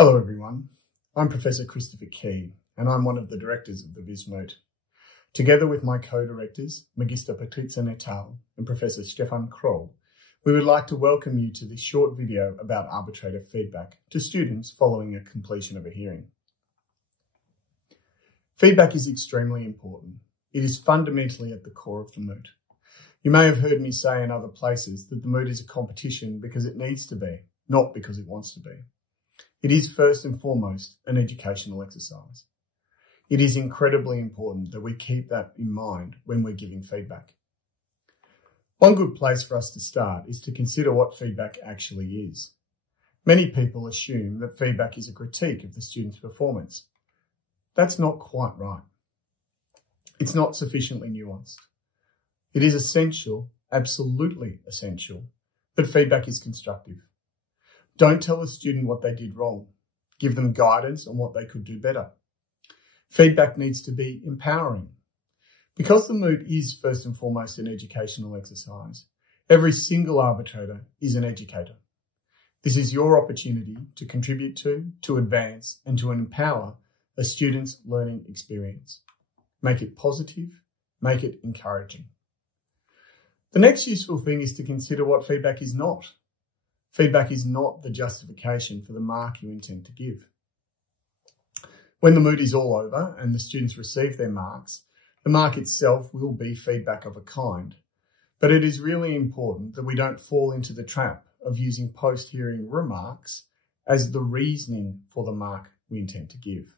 Hello everyone, I'm Professor Christopher Key and I'm one of the directors of the Vis Moot. Together with my co-directors, Magister Patrizia Netal and Professor Stefan Kroll, we would like to welcome you to this short video about arbitrator feedback to students following a completion of a hearing. Feedback is extremely important. It is fundamentally at the core of the moot. You may have heard me say in other places that the moot is a competition because it needs to be, not because it wants to be. It is first and foremost an educational exercise. It is incredibly important that we keep that in mind when we're giving feedback. One good place for us to start is to consider what feedback actually is. Many people assume that feedback is a critique of the student's performance. That's not quite right. It's not sufficiently nuanced. It is essential, absolutely essential, that feedback is constructive. Don't tell a student what they did wrong. Give them guidance on what they could do better. Feedback needs to be empowering. Because the moot is first and foremost an educational exercise, every single arbitrator is an educator. This is your opportunity to contribute to advance, and to empower a student's learning experience. Make it positive, make it encouraging. The next useful thing is to consider what feedback is not. Feedback is not the justification for the mark you intend to give. When the moot is all over and the students receive their marks, the mark itself will be feedback of a kind, but it is really important that we don't fall into the trap of using post-hearing remarks as the reasoning for the mark we intend to give.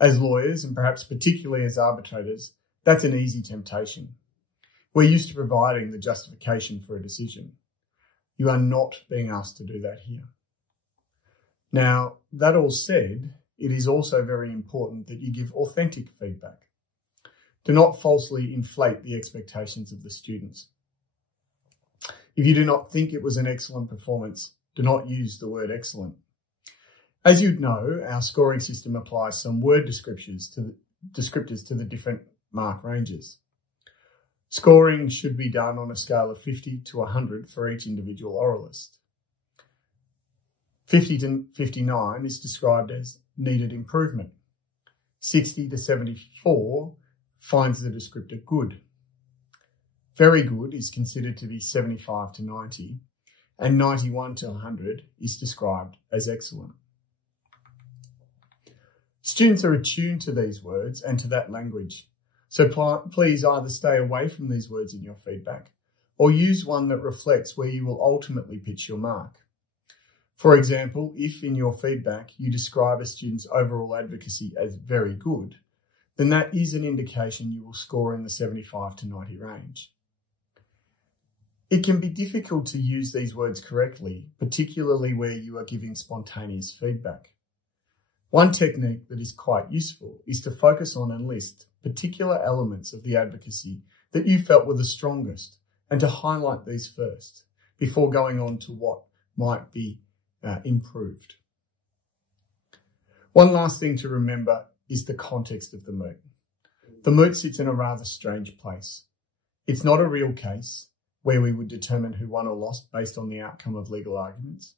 As lawyers, and perhaps particularly as arbitrators, that's an easy temptation. We're used to providing the justification for a decision. You are not being asked to do that here. Now, that all said, it is also very important that you give authentic feedback. Do not falsely inflate the expectations of the students. If you do not think it was an excellent performance, do not use the word excellent. As you'd know, our scoring system applies some word descriptors to the different mark ranges. Scoring should be done on a scale of 50 to 100 for each individual oralist. 50 to 59 is described as needed improvement. 60 to 74 finds the descriptor good. Very good is considered to be 75 to 90, and 91 to 100 is described as excellent. Students are attuned to these words and to that language. So please either stay away from these words in your feedback or use one that reflects where you will ultimately pitch your mark. For example, if in your feedback you describe a student's overall advocacy as very good, then that is an indication you will score in the 75 to 90 range. It can be difficult to use these words correctly, particularly where you are giving spontaneous feedback. One technique that is quite useful is to focus on and list particular elements of the advocacy that you felt were the strongest, and to highlight these first before going on to what might be improved. One last thing to remember is the context of the moot. The moot sits in a rather strange place. It's not a real case where we would determine who won or lost based on the outcome of legal arguments,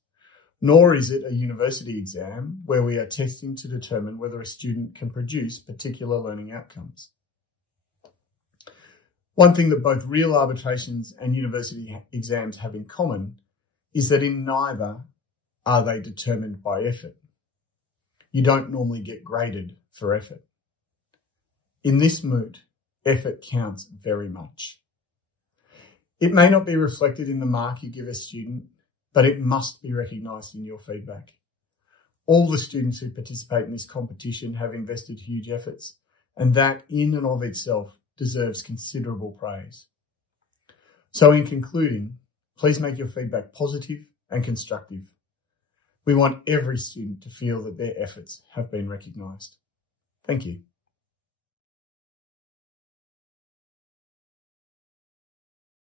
nor is it a university exam where we are testing to determine whether a student can produce particular learning outcomes. One thing that both real arbitrations and university exams have in common is that in neither are they determined by effort. You don't normally get graded for effort. In this moot, effort counts very much. It may not be reflected in the mark you give a student, but it must be recognised in your feedback. All the students who participate in this competition have invested huge efforts, and that in and of itself deserves considerable praise. So in concluding, please make your feedback positive and constructive. We want every student to feel that their efforts have been recognised. Thank you.